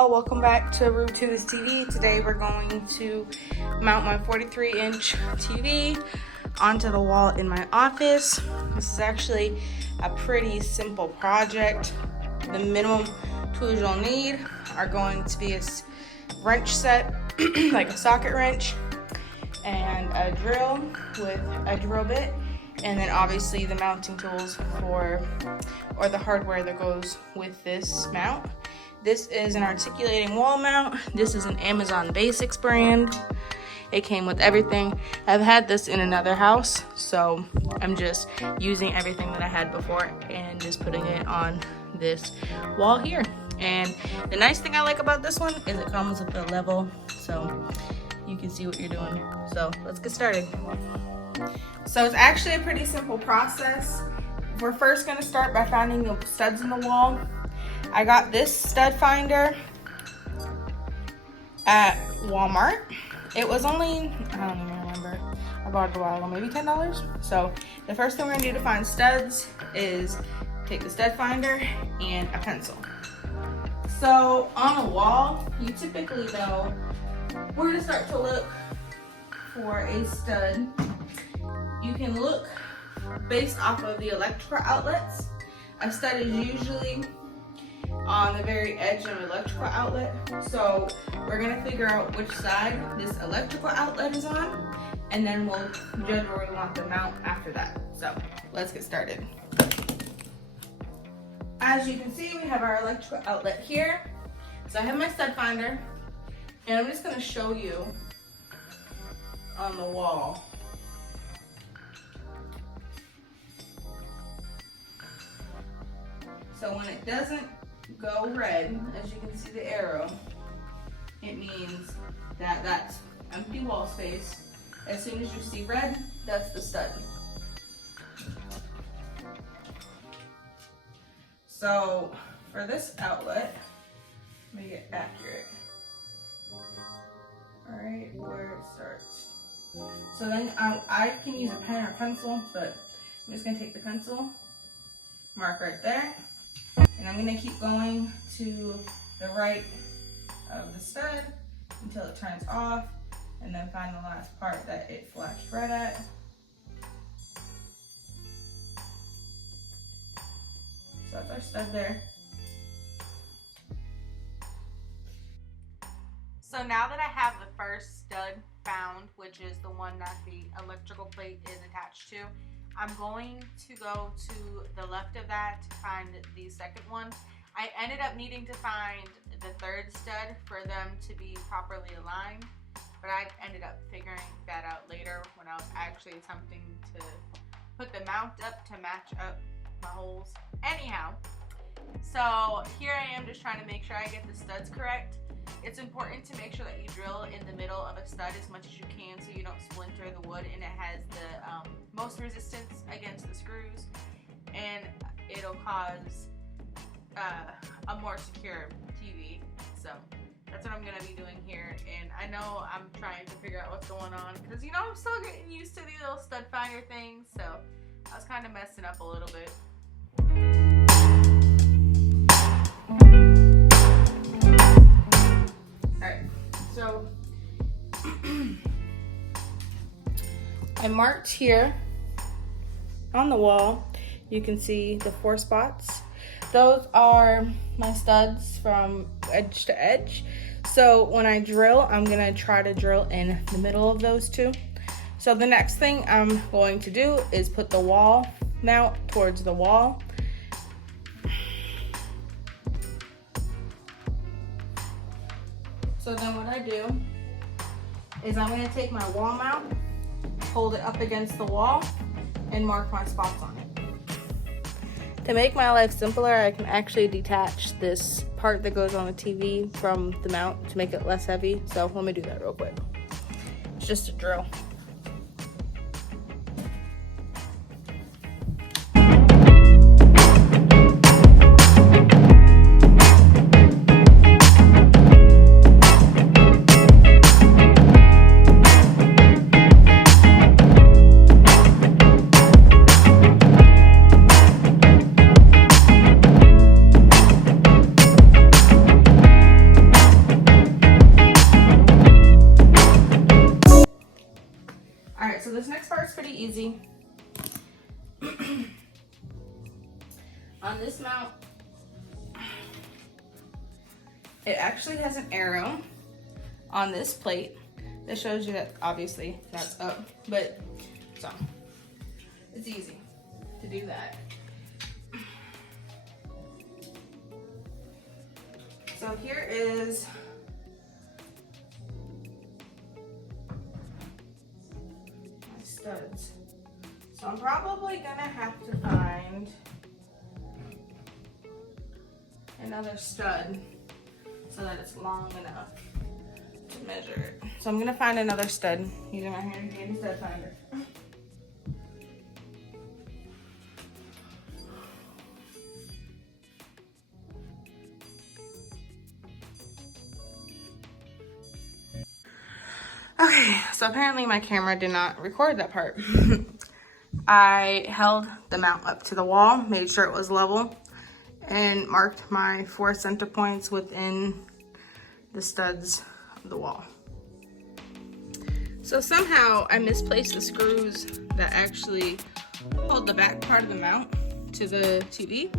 y'all, welcome back to RUBETUES TV. Today we're going to mount my 43-inch TV onto the wall in my office. This is actually a pretty simple project. The minimum tools you'll need are going to be a wrench set, like a socket wrench, and a drill with a drill bit, and then obviously the mounting tools or the hardware that goes with this mount. This is an articulating wall mount. This is an Amazon Basics brand. It came with everything. I've had this in another house, so I'm just using everything that I had before and just putting it on this wall here. And the nice thing I like about this one is it comes with a level, so you can see what you're doing. So let's get started. So it's actually a pretty simple process. We're first gonna start by finding the studs in the wall. I got this stud finder at Walmart. It was only, I don't even remember, I bought it a while ago, maybe $10. So the first thing we're gonna do to find studs is take the stud finder and a pencil. So on a wall, you typically though, we're gonna start to look for a stud. You can look based off of the electrical outlets. A stud is usually on the very edge of an electrical outlet. So we're gonna figure out which side this electrical outlet is on, and then we'll judge where we want the mount after that. So let's get started. As you can see, we have our electrical outlet here. So I have my stud finder, and I'm just gonna show you on the wall. So when it doesn't go red, as you can see the arrow, it means that that's empty wall space. As soon as you see red, that's the stud. So for this outlet, let me get accurate. All right, where it starts. So then I can use a pen or pencil, but I'm just gonna take the pencil, mark right there. And I'm gonna keep going to the right of the stud until it turns off, and then find the last part that it flashed red at. So that's our stud there. So now that I have the first stud found, which is the one that the electrical plate is attached to, I'm going to go to the left of that to find the second one. I ended up needing to find the third stud for them to be properly aligned, but I ended up figuring that out later when I was actually attempting to put the mount up to match up my holes. Anyhow, so here I am just trying to make sure I get the studs correct. It's important to make sure that you drill in the middle of a stud as much as you can so you don't splinter the wood, and it has the most resistance against the screws, and it'll cause a more secure TV. So that's what I'm gonna be doing here, and I know I'm trying to figure out what's going on because, you know, I'm still getting used to these little stud finder things, so I was kind of messing up a little bit. Alright, so I marked here on the wall. You can see the 4 spots. Those are my studs from edge to edge. So when I drill, I'm gonna try to drill in the middle of those 2. So the next thing I'm going to do is put the wall mount towards the wall. So then what I do is I'm gonna take my wall mount, hold it up against the wall, and mark my spots on it. To make my life simpler, I can actually detach this part that goes on the TV from the mount to make it less heavy. So let me do that real quick. It's just a drill. on this mount, it actually has an arrow on this plate that shows you that obviously that's up, but so it's easy to do that. So here is my studs. So I'm probably gonna have to find another stud so that it's long enough to measure it. So I'm gonna find another stud using my handy dandy stud finder. Okay, so apparently my camera did not record that part. I held the mount up to the wall, made sure it was level, and marked my 4 center points within the studs of the wall. So somehow I misplaced the screws that actually hold the back part of the mount to the TV.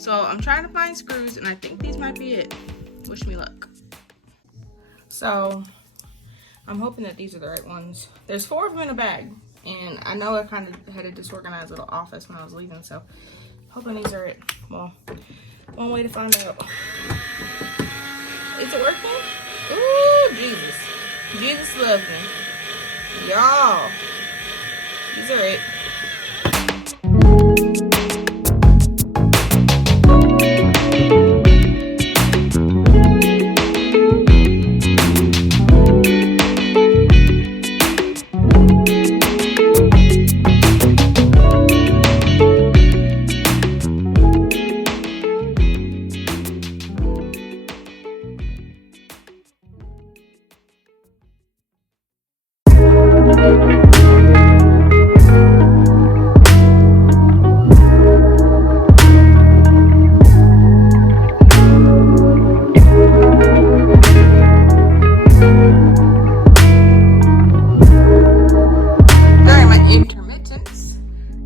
So I'm trying to find screws, and I think these might be it. Wish me luck. So I'm hoping that these are the right ones. There's 4 of them in a bag, and I know I kind of had a disorganized little office when I was leaving, so hoping these are it. Well, one way to find out. Is it working? Ooh, Jesus. Jesus loves me. Y'all, these are it.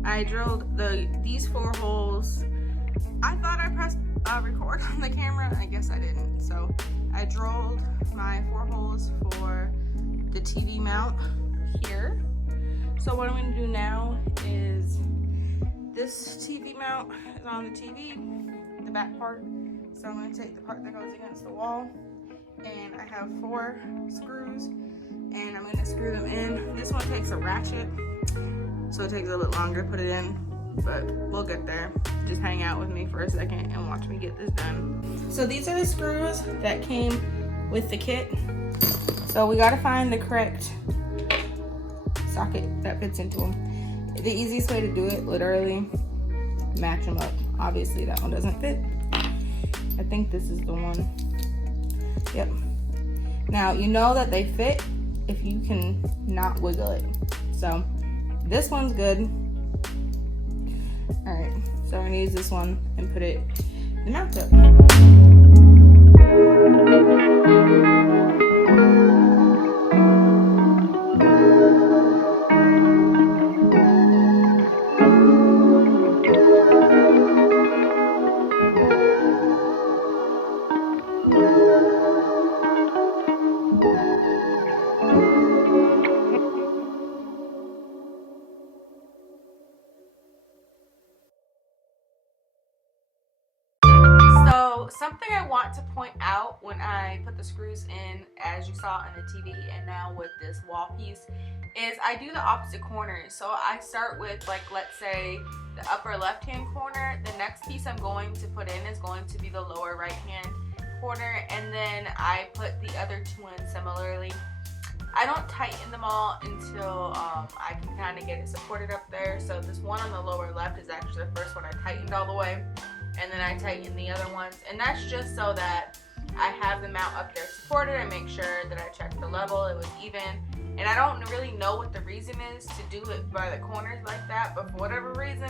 I drilled these 4 holes. I thought I pressed record on the camera. I guess I didn't. So I drilled my 4 holes for the TV mount here. So what I'm going to do now is this TV mount is on the TV, the back part. So I'm going to take the part that goes against the wall, and I have 4 screws, and I'm going to screw them in. This one takes a ratchet, so it takes a little bit longer to put it in, but we'll get there. Just hang out with me for a second and watch me get this done. So these are the screws that came with the kit. So we gotta find the correct socket that fits into them. The easiest way to do it, literally, match them up. Obviously that one doesn't fit. I think this is the one. Yep. Now you know that they fit if you can not wiggle it. So this one's good. All right, so I'm gonna use this one and put it in the mount up. Something I want to point out when I put the screws in, as you saw on the TV and now with this wall piece, is I do the opposite corners. So I start with, like, let's say the upper left hand corner. The next piece I'm going to put in is going to be the lower right hand corner, and then I put the other 2 in similarly. I don't tighten them all until I can kind of get it supported up there. So this one on the lower left is actually the first one I tightened all the way, and then I tighten the other ones, and that's just so that I have the mount up there supported. I make sure that I check the level, it was even, and I don't really know what the reason is to do it by the corners like that, but for whatever reason,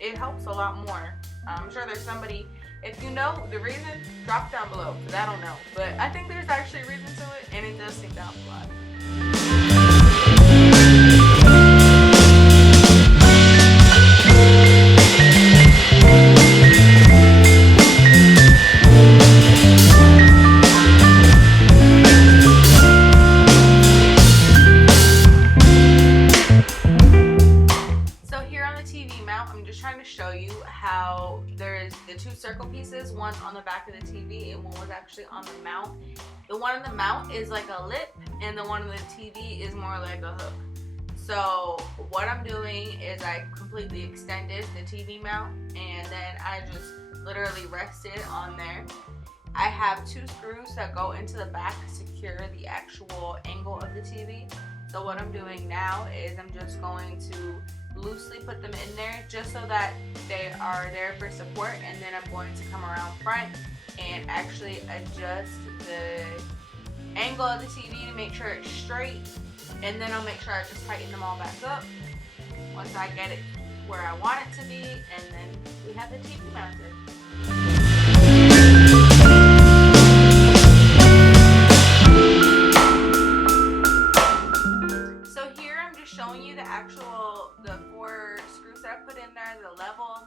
it helps a lot more. I'm sure there's somebody, if you know the reason, drop down below, because I don't know, but I think there's actually a reason to it, and it does seem to help a lot. just trying to show you how there's the two circle pieces, one on the back of the TV and one was actually on the mount. The one on the mount is like a lip and the one on the TV is more like a hook. So what I'm doing is I completely extended the TV mount and then I just literally rested on there. I have two screws that go into the back to secure the actual angle of the TV. So what I'm doing now is I'm just going to loosely put them in there just so that they are there for support, and then I'm going to come around front and actually adjust the angle of the TV to make sure it's straight, and then I'll make sure I just tighten them all back up once I get it where I want it to be, and then we have the TV mounted. Showing you the 4 screws that I put in there, the level,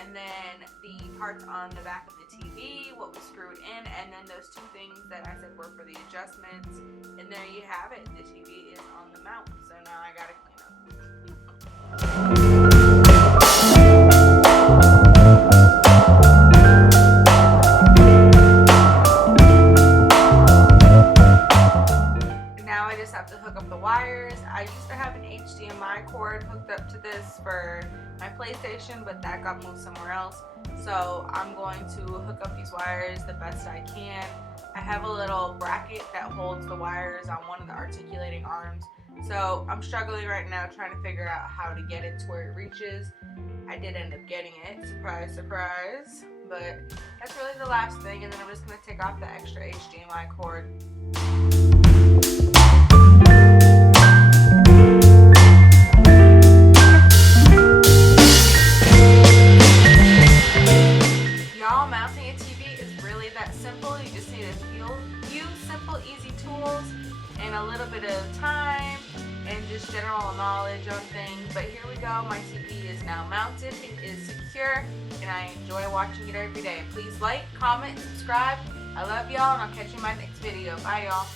and then the parts on the back of the TV, what was screwed in, and then those 2 things that I said were for the adjustments, and there you have it. The TV is on the mount, so now I gotta clean up. Have to hook up the wires. I used to have an HDMI cord hooked up to this for my PlayStation, but that got moved somewhere else. So I'm going to hook up these wires the best I can. I have a little bracket that holds the wires on one of the articulating arms. So I'm struggling right now trying to figure out how to get it to where it reaches. I did end up getting it, surprise, surprise. But that's really the last thing, and then I'm just going to take off the extra HDMI cord. Mounting a TV is really that simple. You just need a few simple, easy tools and a little bit of time and just general knowledge on things. But here we go. My TV is now mounted. It is secure, and I enjoy watching it every day. Please like, comment, subscribe. I love y'all, and I'll catch you in my next video. Bye, y'all.